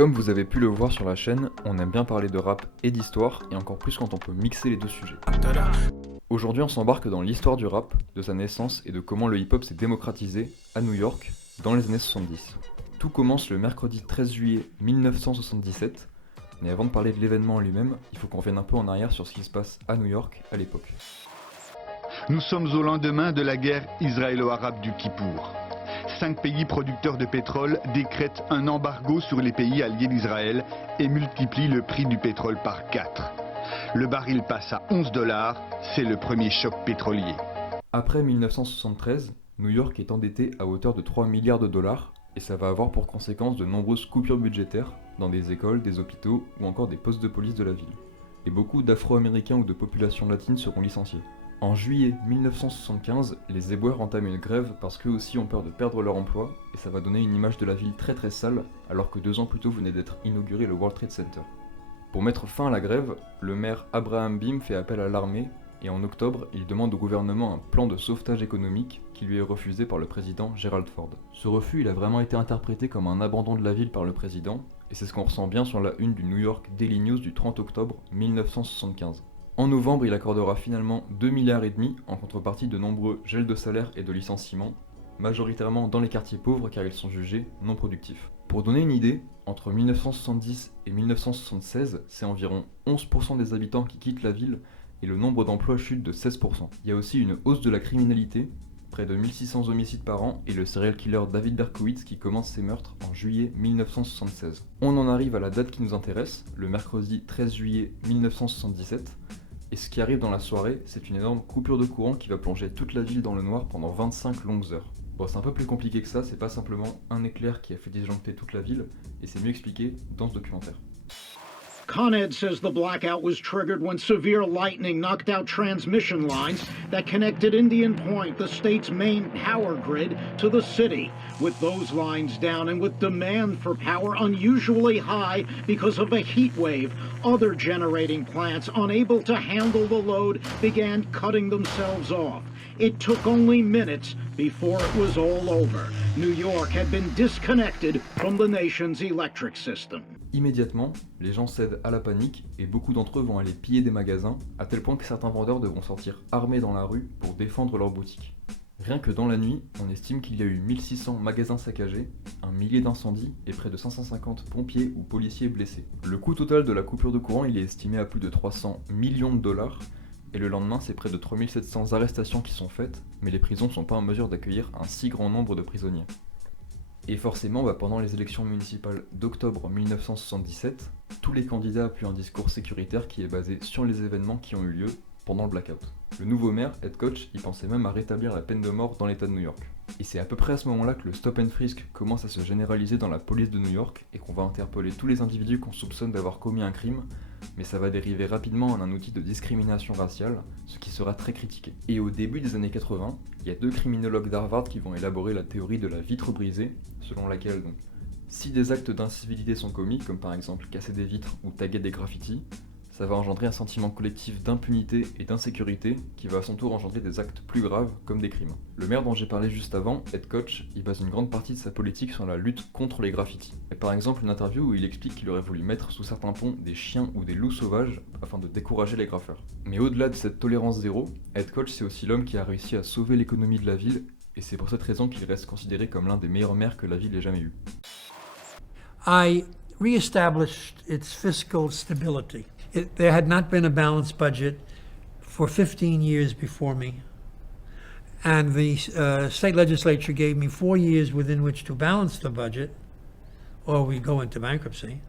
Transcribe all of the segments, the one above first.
Comme vous avez pu le voir sur la chaîne, on aime bien parler de rap et d'histoire, et encore plus quand on peut mixer les deux sujets. Aujourd'hui on s'embarque dans l'histoire du rap, de sa naissance et de comment le hip-hop s'est démocratisé à New York dans les années 70. Tout commence le mercredi 13 juillet 1977, mais avant de parler de l'événement en lui-même, il faut qu'on revienne un peu en arrière sur ce qui se passe à New York à l'époque. Nous sommes au lendemain de la guerre israélo-arabe du Kippour. 5 pays producteurs de pétrole décrètent un embargo sur les pays alliés d'Israël et multiplient le prix du pétrole par 4. Le baril passe à 11 $, c'est le premier choc pétrolier. Après 1973, New York est endetté à hauteur de 3 milliards de dollars et ça va avoir pour conséquence de nombreuses coupures budgétaires dans des écoles, des hôpitaux ou encore des postes de police de la ville. Et beaucoup d'Afro-Américains ou de populations latines seront licenciés. En juillet 1975, les éboueurs entament une grève parce qu'eux aussi ont peur de perdre leur emploi et ça va donner une image de la ville très très sale alors que 2 ans plus tôt venait d'être inauguré le World Trade Center. Pour mettre fin à la grève, le maire Abraham Beame fait appel à l'armée et en octobre, il demande au gouvernement un plan de sauvetage économique qui lui est refusé par le président Gerald Ford. Ce refus, il a vraiment été interprété comme un abandon de la ville par le président et c'est ce qu'on ressent bien sur la une du New York Daily News du 30 octobre 1975. En novembre, il accordera finalement 2,5 milliards en contrepartie de nombreux gels de salaire et de licenciements, majoritairement dans les quartiers pauvres car ils sont jugés non productifs. Pour donner une idée, entre 1970 et 1976, c'est environ 11% des habitants qui quittent la ville et le nombre d'emplois chute de 16%. Il y a aussi une hausse de la criminalité, près de 1600 homicides par an, et le serial killer David Berkowitz qui commence ses meurtres en juillet 1976. On en arrive à la date qui nous intéresse, le mercredi 13 juillet 1977. Et ce qui arrive dans la soirée, c'est une énorme coupure de courant qui va plonger toute la ville dans le noir pendant 25 longues heures. Bon, c'est un peu plus compliqué que ça, c'est pas simplement un éclair qui a fait disjoncter toute la ville, et c'est mieux expliqué dans ce documentaire. Con Ed says the blackout was triggered when severe lightning knocked out transmission lines that connected Indian Point, the state's main power grid, to the city. With those lines down and with demand for power unusually high because of a heat wave, other generating plants unable to handle the load began cutting themselves off. It took only minutes before it was all over. New York had been disconnected from the nation's electric system. Immédiatement, les gens cèdent à la panique et beaucoup d'entre eux vont aller piller des magasins, à tel point que certains vendeurs devront sortir armés dans la rue pour défendre leurs boutiques. Rien que dans la nuit, on estime qu'il y a eu 1600 magasins saccagés, un millier d'incendies et près de 550 pompiers ou policiers blessés. Le coût total de la coupure de courant il est estimé à plus de 300 millions de dollars, et le lendemain c'est près de 3700 arrestations qui sont faites, mais les prisons ne sont pas en mesure d'accueillir un si grand nombre de prisonniers. Et forcément, pendant les élections municipales d'octobre 1977, tous les candidats appuient un discours sécuritaire qui est basé sur les événements qui ont eu lieu pendant le blackout. Le nouveau maire, Ed Koch, il pensait même à rétablir la peine de mort dans l'état de New York. Et c'est à peu près à ce moment-là que le stop and frisk commence à se généraliser dans la police de New York et qu'on va interpeller tous les individus qu'on soupçonne d'avoir commis un crime, mais ça va dériver rapidement en un outil de discrimination raciale, ce qui sera très critiqué. Et au début des années 80, il y a 2 criminologues d'Harvard qui vont élaborer la théorie de la vitre brisée, selon laquelle donc, si des actes d'incivilité sont commis, comme par exemple casser des vitres ou taguer des graffitis, ça va engendrer un sentiment collectif d'impunité et d'insécurité qui va à son tour engendrer des actes plus graves comme des crimes. Le maire dont j'ai parlé juste avant, Ed Koch, il base une grande partie de sa politique sur la lutte contre les graffitis. Et par exemple une interview où il explique qu'il aurait voulu mettre sous certains ponts des chiens ou des loups sauvages afin de décourager les graffeurs. Mais au-delà de cette tolérance zéro, Ed Koch c'est aussi l'homme qui a réussi à sauver l'économie de la ville et c'est pour cette raison qu'il reste considéré comme l'un des meilleurs maires que la ville ait jamais eu. I re-established its fiscal stability. There had not been a balanced budget for 15 years before me. And the state legislature gave me 4 years within which to balance the budget, or we go into bankruptcy,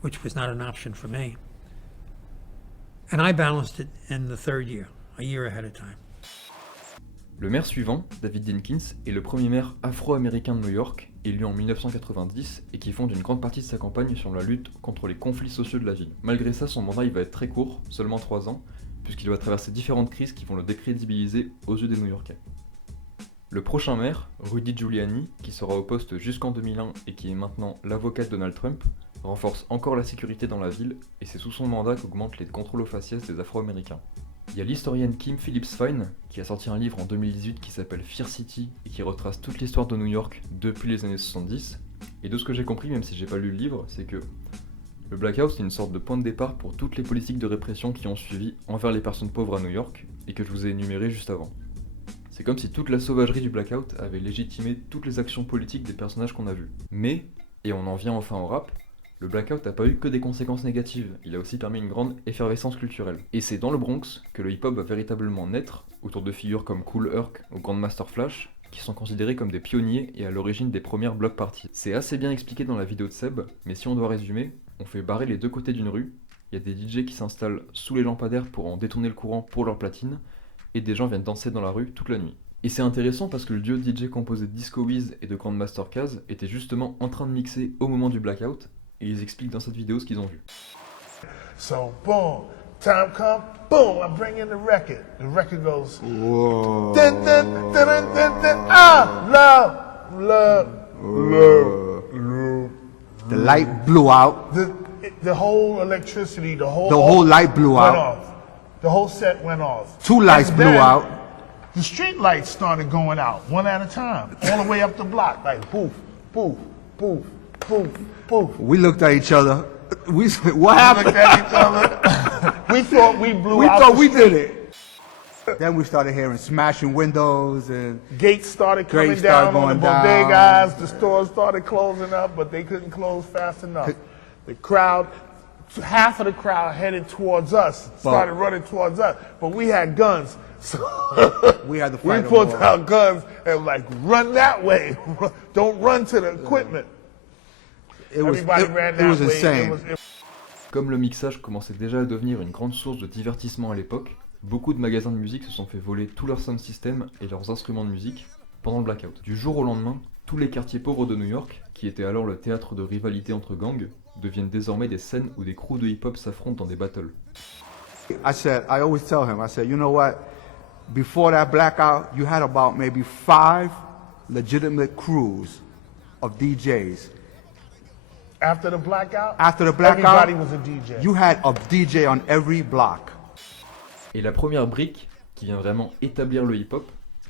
which was not an option for me. And I balanced it in the 3rd year, a year ahead of time. Le maire suivant, David Dinkins, est le premier maire afro-américain de New York, élu en 1990 et qui fonde une grande partie de sa campagne sur la lutte contre les conflits sociaux de la ville. Malgré ça, son mandat il va être très court, seulement 3 ans, puisqu'il va traverser différentes crises qui vont le décrédibiliser aux yeux des New-Yorkais. Le prochain maire, Rudy Giuliani, qui sera au poste jusqu'en 2001 et qui est maintenant l'avocat de Donald Trump, renforce encore la sécurité dans la ville et c'est sous son mandat qu'augmentent les contrôles aux faciès des Afro-Américains. Il y a l'historienne Kim Phillips-Fein qui a sorti un livre en 2018 qui s'appelle Fear City et qui retrace toute l'histoire de New York depuis les années 70. Et de ce que j'ai compris, même si j'ai pas lu le livre, c'est que le blackout c'est une sorte de point de départ pour toutes les politiques de répression qui ont suivi envers les personnes pauvres à New York et que je vous ai énumérées juste avant. C'est comme si toute la sauvagerie du blackout avait légitimé toutes les actions politiques des personnages qu'on a vus. Mais, et on en vient enfin au rap, le blackout n'a pas eu que des conséquences négatives, il a aussi permis une grande effervescence culturelle. Et c'est dans le Bronx que le hip-hop va véritablement naître, autour de figures comme Kool Herc ou Grandmaster Flash, qui sont considérés comme des pionniers et à l'origine des premières block parties. C'est assez bien expliqué dans la vidéo de Seb, mais si on doit résumer, on fait barrer les deux côtés d'une rue, il y a des DJ qui s'installent sous les lampadaires pour en détourner le courant pour leur platine, et des gens viennent danser dans la rue toute la nuit. Et c'est intéressant parce que le duo DJ composé de Disco Wiz et de Grandmaster Caz était justement en train de mixer au moment du blackout, et ils expliquent dans cette vidéo ce qu'ils ont vu. So boom, time come, boom, I bring in the record. The record goes, Whoa. dun, dun, dun, dun, dun, dun, ah, love, love, love, love. The light blew out. The whole electricity, the whole light blew went out. off. The whole set went off. 2 lights And blew then out. The street lights started going out one at a time, all the way up the block, like poof, poof, poof, poof, poof. We looked at each other. We said, what We happened? looked at each other. We thought we blew We out. thought the we street. did it. Then we started hearing smashing windows and Gates started coming Gates started down on the going down. bodegas. The stores started closing up, but they couldn't close fast enough. The crowd, half of the crowd headed towards us, started running towards us, but we had guns. So we had to we fight them pulled all. our guns and like, run that way. Don't run to the equipment. It was, Everybody it, ran it that was way. insane. Comme le mixage commençait déjà à devenir une grande source de divertissement à l'époque, beaucoup de magasins de musique se sont fait voler tout leur sound system et leurs instruments de musique pendant le blackout. Du jour au lendemain, tous les quartiers pauvres de New York, qui étaient alors le théâtre de rivalité entre gangs, deviennent désormais des scènes où des crews de hip-hop s'affrontent dans des battles. I always tell him, I said, you know what? Before that blackout, you had about maybe 5 legitimate crews of DJs. After the blackout, After the blackout, everybody was a DJ. you had a DJ on every block. Et la première brique, qui vient vraiment établir le hip-hop,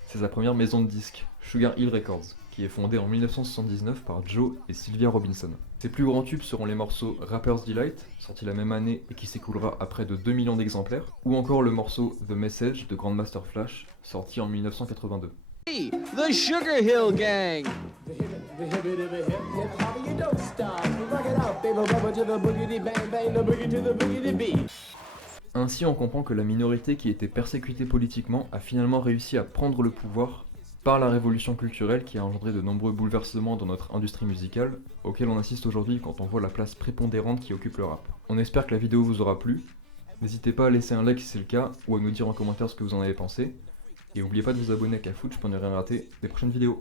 c'est sa première maison de disques, Sugar Hill Records, qui est fondée en 1979 par Joe et Sylvia Robinson. Ses plus grands tubes seront les morceaux Rapper's Delight, sorti la même année et qui s'écoulera à près de 2 millions d'exemplaires, ou encore le morceau The Message de Grandmaster Flash, sorti en 1982. The Sugar Hill Gang. Ainsi on comprend que la minorité qui était persécutée politiquement a finalement réussi à prendre le pouvoir par la révolution culturelle qui a engendré de nombreux bouleversements dans notre industrie musicale, auxquels on assiste aujourd'hui quand on voit la place prépondérante qui occupe le rap. On espère que la vidéo vous aura plu, n'hésitez pas à laisser un like si c'est le cas, ou à nous dire en commentaire ce que vous en avez pensé, et n'oubliez pas de vous abonner à Cafouche pour ne rien rater des prochaines vidéos.